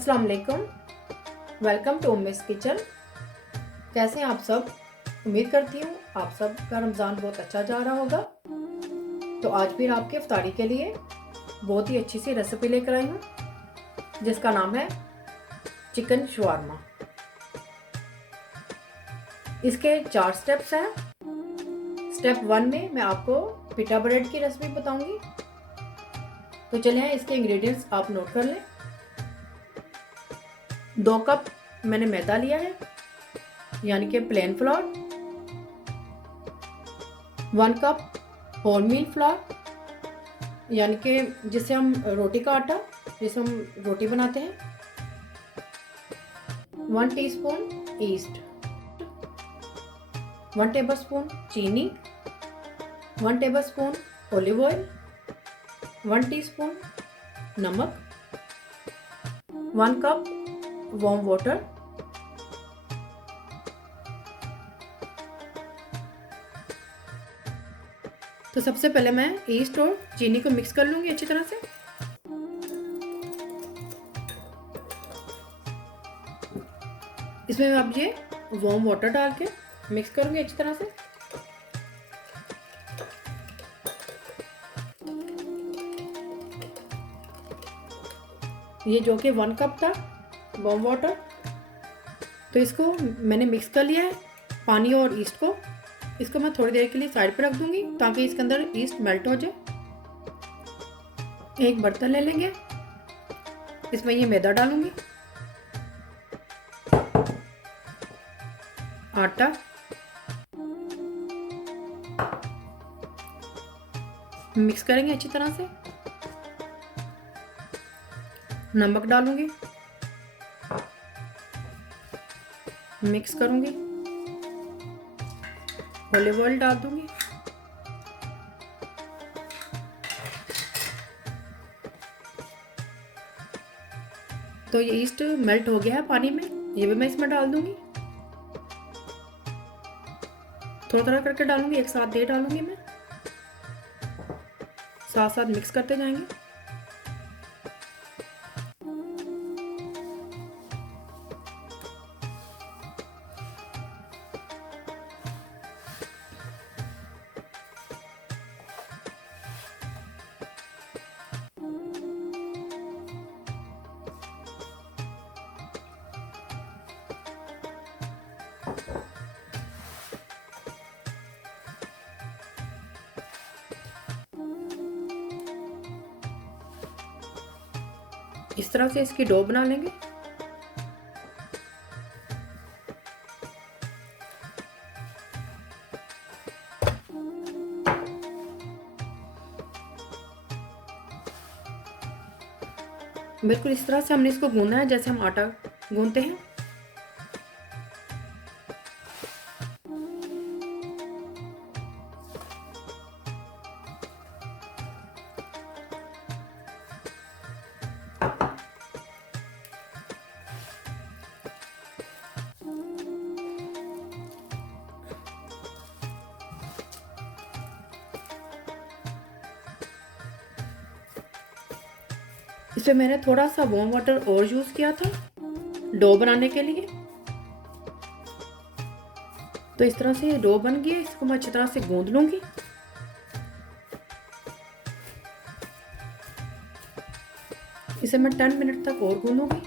अस्सलाम वालेकुम। Welcome to Ummi's kitchen. कैसे हैं आप सब? उम्मीद करती हूँ आप सब का रमज़ान बहुत अच्छा जा रहा होगा। तो आज फिर आपके इफ्तारी के लिए बहुत ही अच्छी सी रेसिपी लेकर आई हूँ जिसका नाम है चिकन शवारमा। इसके 4 स्टेप्स हैं। स्टेप 1 में मैं आपको पिटा ब्रेड की रेसिपी बताऊंगी। तो चलिए इसके इंग्रेडिएंट्स आप नोट कर लें। 2 कप मैंने मैदा लिया है, यानी कि plain flour. 1 cup whole wheat flour, यानी कि जिससे हम रोटी का आटा, जिससे हम रोटी बनाते हैं। 1 टीस्पून ईस्ट, 1 टेबलस्पून चीनी, 1 टेबलस्पून ऑलिव ऑयल, 1 टीस्पून नमक, 1 कप वार्म वाटर। तो सबसे पहले मैं ईस्ट और चीनी को मिक्स कर लूंगी अच्छी तरह से। इसमें अब ये वार्म वाटर डाल के मिक्स करूंगी अच्छी तरह से। ये जो कि 1 कप था वार्म वाटर, तो इसको मैंने मिक्स कर लिया है पानी और ईस्ट को। इसको मैं थोड़ी देर के लिए साइड पे रख दूंगी ताकि इसके अंदर ईस्ट मेल्ट हो जाए। एक बर्तन ले लेंगे, इसमें ये मैदा डालूंगी, आटा, मिक्स करेंगे अच्छी तरह से। नमक डालूंगी, मिक्स करूंगी, ऑलिव ऑयल डाल दूंगी, तो ये ईस्ट मेल्ट हो गया है पानी में, ये भी मैं इसमें डाल दूंगी। थोड़ा थोड़ा करके डालूंगी, एक साथ दे डालूंगी मैं, साथ साथ मिक्स करते जाएंगे। इस तरह से इसकी डो बना लेंगे। बिल्कुल इस तरह से हमने इसको गूंदना है जैसे हम आटा गूंदते हैं। इसमें मैंने थोड़ा सा वार्म वाटर और यूज किया था डो बनाने के लिए। तो इस तरह से डो बन गया, इसको मैं अच्छी तरह से गूंद लूंगी। इसे मैं 10 मिनट तक और गूंदूंगी।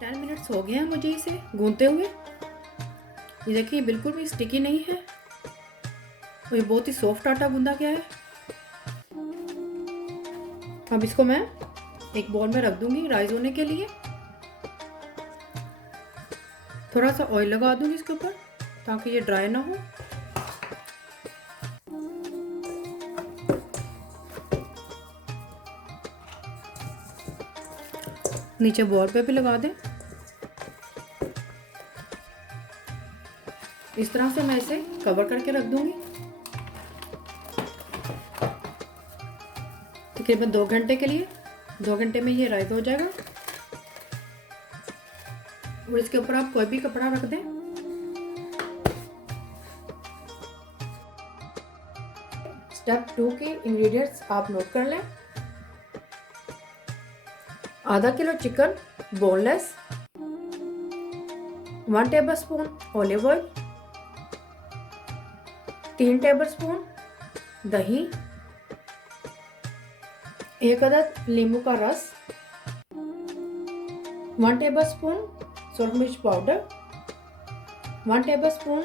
10 मिनट्स हो गए हैं मुझे इसे गूंदते हुए। ये देखिए बिल्कुल भी स्टिकी नहीं है और ये बहुत ही सॉफ्ट आटा गूंदा गया है। अब इसको मैं एक बाउल में रख दूंगी राइस होने के लिए। थोड़ा सा ऑयल लगा दूंगी इसके ऊपर ताकि ये ड्राई ना हो। नीचे बॉल पे भी लगा दें। इस तरह से मैं इसे कवर करके रख दूंगी तकरीबन 2 घंटे के लिए। 2 घंटे में ये राइस हो जाएगा। और इसके ऊपर आप कोई भी कपड़ा रख दें। स्टेप 2 के इंग्रेडिएंट्स आप नोट कर लें। आधा kilo chicken boneless, 1 tablespoon olive oil, 3 tablespoon दही, 1 अदद नींबू का रस, 1 टेबलस्पून सूरज मिर्च पाउडर, 1 टेबलस्पून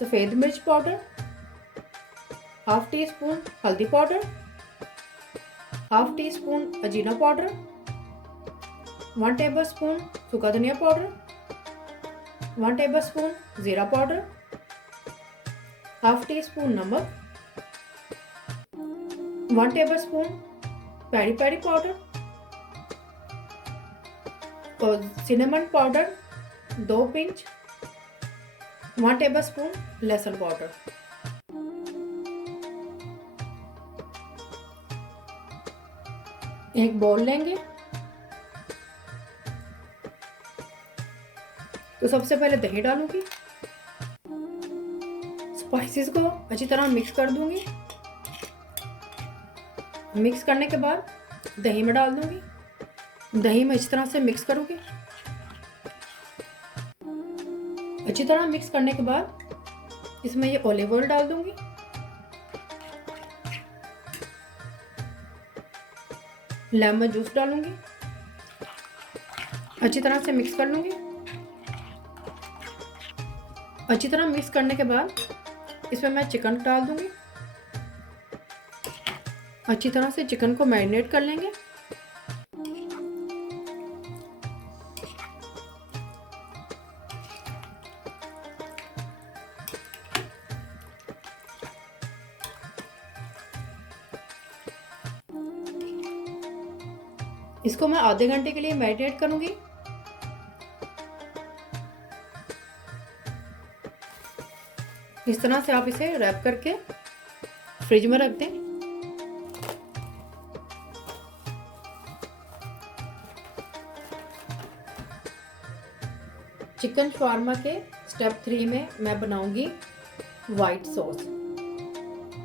सफ़ेद मिर्च पाउडर, हाफ टी स्पून हल्दी powder, half tea spoon Ajina powder, 1 tablespoon सूखा धनिया पाउडर, 1 टेबलस्पून ज़ीरा पाउडर, हाफ टी स्पून नमक, 1 टेबलस्पून पेरी पेरी पाउडर और सिनेमन पाउडर 2 पिंच, 1 टेबलस्पून लहसुन पाउडर। एक बाउल लेंगे तो सबसे पहले दही डालूंगी, स्पाइसेस को अच्छी तरह मिक्स कर दूंगी। मिक्स करने के बाद दही में डाल दूंगी। दही में इस तरह से मिक्स करूंगी। अच्छी तरह मिक्स करने के बाद इसमें ये ऑलिव ऑयल डाल दूंगी। लेमन जूस डालूंगी। अच्छी तरह से मिक्स कर लूंगी। अच्छी तरह मिक्स करने के बाद इसमें मैं चिकन डाल दूंगी। अच्छी तरह से चिकन को मैरिनेट कर लेंगे। इसको मैं आधे घंटे के लिए मैरिनेट करूंगी। इस तरह से आप इसे रैप करके फ्रिज में रख दें। चिकन शवारमा के स्टेप 3 में मैं बनाऊंगी वाइट सॉस।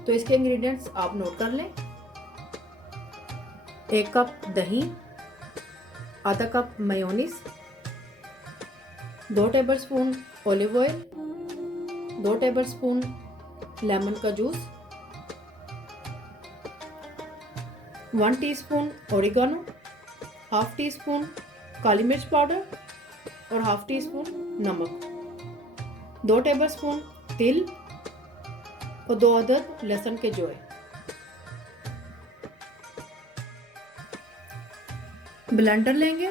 तो इसके इंग्रेडिएंट्स आप नोट कर लें। 1 कप दही, आधा cup mayonnaise, 2 tablespoon olive oil, 2 tablespoon lemon का juice, 1 teaspoon oregano, half teaspoon काली मिर्च पाउडर और हाफ टी स्पून नमक, 2 टेबलस्पून तिल और 2 अदद लहसुन के जोए। ब्लेंडर लेंगे,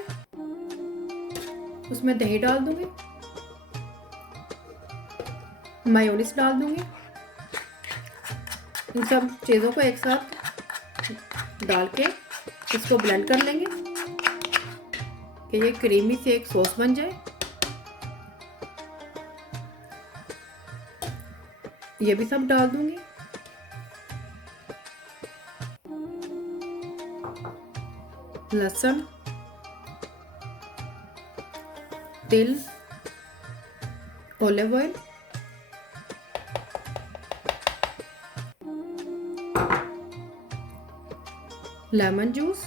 उसमें दही डाल दूंगी, मेयोनीज डाल दूंगी। इन सब चीज़ों को एक साथ डाल के इसको ब्लेंड कर लेंगे कि ये क्रीमी सी एक सॉस बन जाए। ये भी सब डाल दूंगी। लहसुन, तिल, ऑलिव ऑयल, लेमन जूस,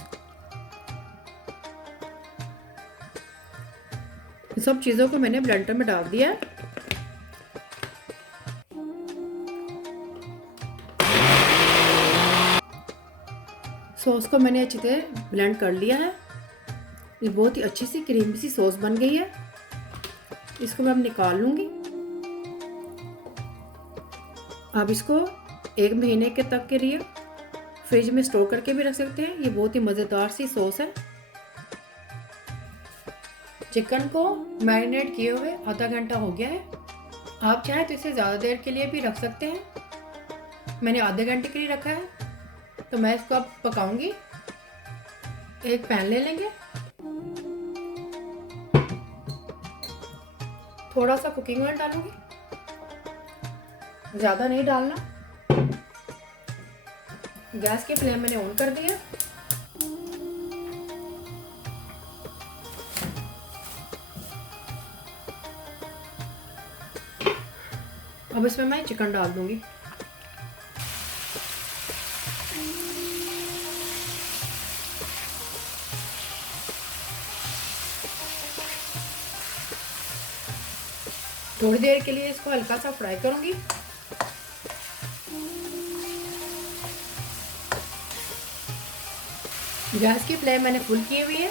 सब चीज़ों को मैंने ब्लेंडर में डाल दिया है। सॉस को मैंने अच्छी तरह ब्लेंड कर लिया है। ये बहुत ही अच्छी सी क्रीमी सी सॉस बन गई है। इसको मैं अब निकाल लूँगी। आप इसको 1 महीने के तक के लिए फ्रिज में स्टोर करके भी रख सकते हैं। ये बहुत ही मज़ेदार सी सॉस है। चिकन को मैरिनेट किए हुए आधा घंटा हो गया है। आप चाहें तो इसे ज़्यादा देर के लिए भी रख सकते हैं। मैंने आधे घंटे के लिए रखा है, तो मैं इसको अब पकाऊंगी। एक पैन ले लेंगे, थोड़ा सा कुकिंग ऑयल डालूंगी, ज़्यादा नहीं डालना। गैस की फ्लेम मैंने ऑन कर दिया। अब इसमें मैं चिकन डाल दूंगी। थोड़ी देर के लिए इसको हल्का सा फ्राई करूंगी। गैस की फ्लेम मैंने फुल की हुई है।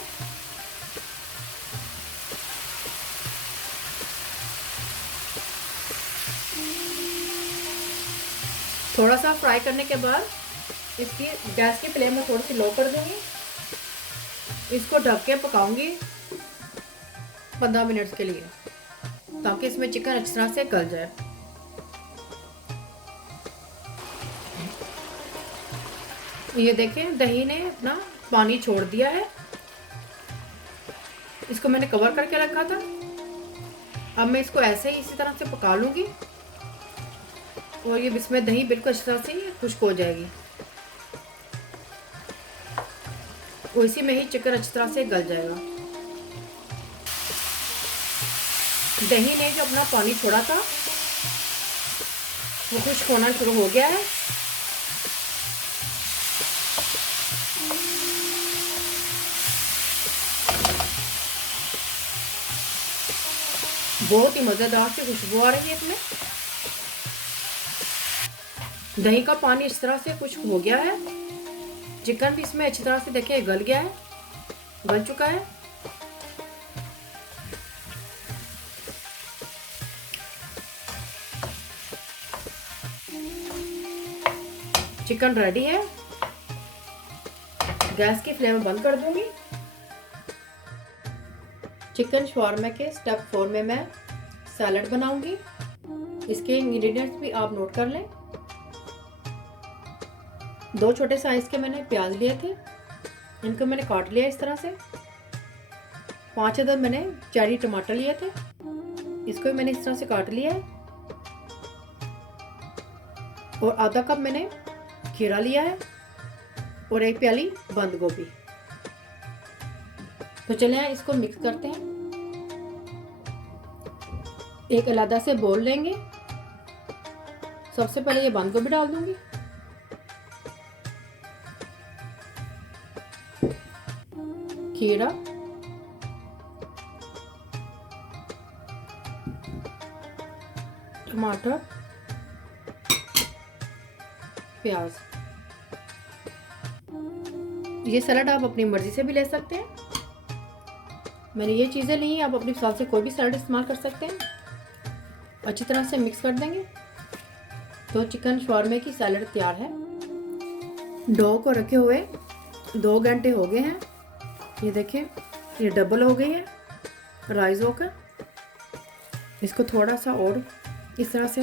थोड़ा सा फ्राई करने के बाद इसकी गैस की फ्लेम में थोड़ी सी लो कर दूंगी। इसको ढक के पकाऊंगी 15 मिनट के लिए, ताकि इसमें चिकन अच्छी तरह से गल जाए। ये देखें, दही ने अपना पानी छोड़ दिया है। इसको मैंने कवर करके रखा था। अब मैं इसको ऐसे ही इसी तरह से पका लूंगी और ये इसमें दही बिल्कुल अच्छी तरह से खुश्क हो जाएगी और इसी में ही चिकन अच्छी तरह से गल जाएगा। दही ने जो अपना पानी छोड़ा था वो खुश्क होना शुरू हो गया है। बहुत ही मज़ेदार सी खुशबू आ रही है इसमें। दही का पानी इस तरह से खुश्क हो गया है। चिकन भी इसमें अच्छी तरह से देखिए गल गया है, गल चुका है। चिकन रेडी है। गैस की फ्लेम बंद कर दूंगी। चिकन शवारमा के स्टेप 4 में मैं सैलड बनाऊंगी। इसके इंग्रेडिएंट्स भी आप नोट कर लें। 2 छोटे साइज के मैंने प्याज लिए थे, इनको मैंने काट लिया इस तरह से। 5 अदद मैंने चेरी टमाटर लिए थे, इसको भी मैंने इस तरह से काट लिया है। और आधा कप मैंने खीरा लिया है और 1 प्याली बंद गोभी। तो चलिए इसको मिक्स करते हैं। एक अलग से बोल लेंगे। सबसे पहले ये बंद गोभी डाल दूंगी। खीरा, टमाटर, प्याज। ये सलाद आप अपनी मर्जी से भी ले सकते हैं। मैंने ये चीज़ें ली हैं, आप अपने हिसाब से कोई भी सलाद इस्तेमाल कर सकते हैं। अच्छी तरह से मिक्स कर देंगे तो चिकन शवारमे की सैलड तैयार है। डो को रखे हुए 2 घंटे हो गए हैं। ये देखिए, ये डबल हो गई है राइस होकर। इसको थोड़ा सा और इस तरह से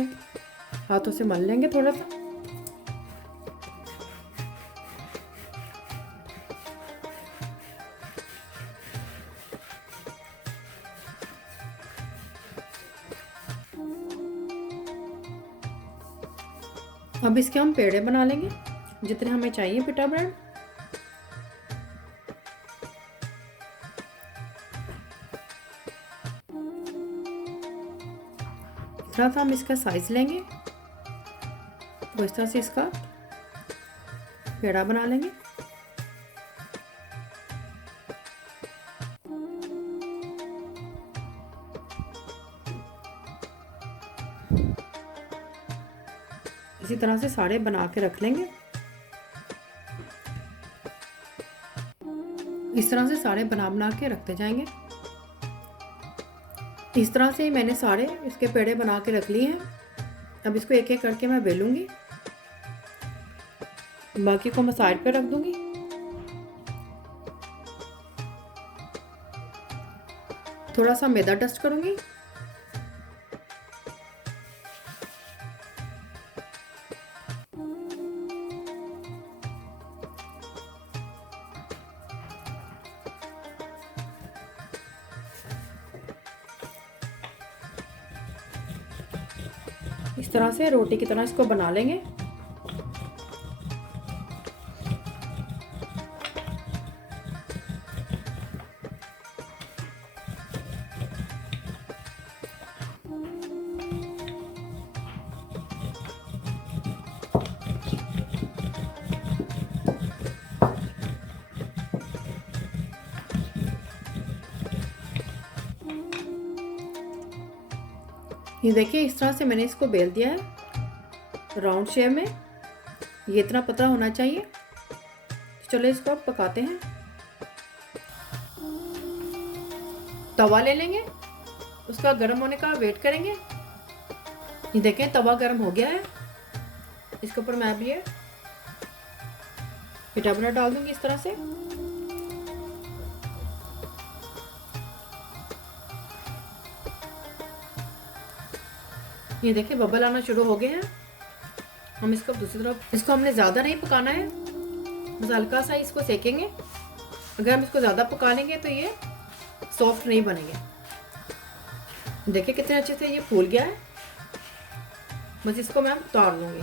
हाथों से मल लेंगे थोड़ा सा। अब इसके हम पेड़े बना लेंगे जितने हमें चाहिए पिटा ब्रेड। थोड़ा सा हम इसका साइज लेंगे तो इस तरह से इसका पेड़ा बना लेंगे। इसी तरह से सारे बना के रख लेंगे। इस तरह से सारे बना के रखते जाएंगे। इस तरह से मैंने सारे इसके पेड़े बना के रख लिए हैं। अब इसको एक एक करके मैं बेलूंगी, बाकी को मैं साइड पे रख दूंगी। थोड़ा सा मैदा डस्ट करूंगी। इस तरह से रोटी की तरह इसको बना लेंगे। ये देखिए इस तरह से मैंने इसको बेल दिया है राउंड शेप में। ये इतना पतला होना चाहिए। तो चलो इसको अब पकाते हैं। तवा ले लेंगे, उसका गर्म होने का वेट करेंगे। ये देखें तवा गर्म हो गया है। इसके ऊपर मैं भी पिठा बना डाल दूंगी इस तरह से। ये देखिए बबल आना शुरू हो गए हैं। हम इसको दूसरी तरफ, इसको हमने ज़्यादा नहीं पकाना है, बस हल्का सा इसको सेकेंगे। अगर हम इसको ज़्यादा पका लेंगे तो ये सॉफ्ट नहीं बनेंगे। देखिए कितने अच्छे से ये फूल गया है। बस इसको मैं उतार लूँगी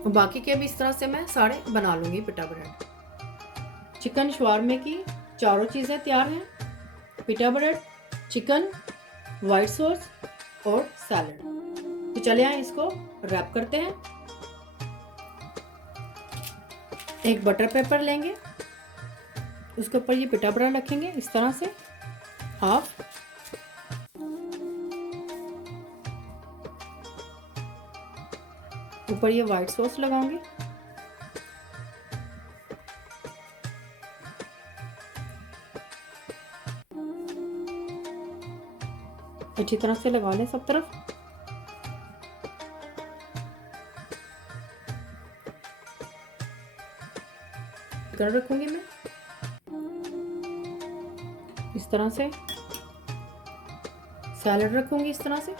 और बाकी के भी इस तरह से मैं सारे बना लूँगी पिठा ब्रेड। चिकन शवारमे की चारों चीज़ें तैयार हैं, पिठा ब्रेड, चिकन, वाइट सॉस और सैलड। तो चले आए इसको रैप करते हैं। एक बटर पेपर लेंगे, उसके ऊपर ये पिठा ब्रेड रखेंगे इस तरह से हाफ। ऊपर ये वाइट सॉस लगाऊंगी। अच्छी तरह से लगा लें सब तरफ। कर रखूंगी मैं इस तरह से। सैलड रखूंगी इस तरह से।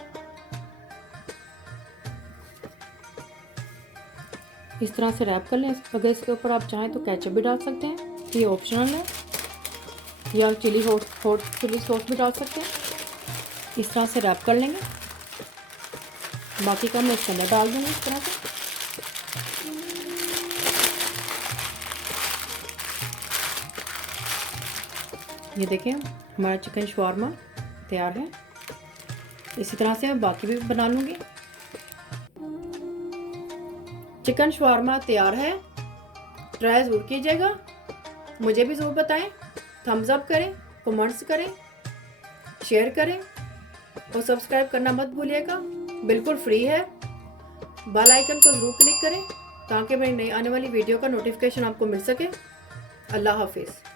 इस तरह से रैप कर लें। अगर इसके ऊपर आप चाहें तो केचप भी डाल सकते हैं, ये ऑप्शनल है, या चिली हॉट चिली सॉस भी डाल सकते हैं। इस तरह से रैप कर लेंगे। बाकी का मैं इसके अंदर डाल दूंगी इस तरह से। ये देखें हमारा चिकन शवारमा तैयार है। इसी तरह से मैं बाकी भी बना लूँगी। चिकन शवारमा तैयार है। ट्राई ज़रूर कीजिएगा, मुझे भी ज़रूर बताएं। थम्स अप करें, कमेंट्स करें, शेयर करें और सब्सक्राइब करना मत भूलिएगा, बिल्कुल फ्री है। बेल आइकन को ज़रूर क्लिक करें ताकि मेरी नई आने वाली वीडियो का नोटिफिकेशन आपको मिल सके। अल्लाह हाफिज़।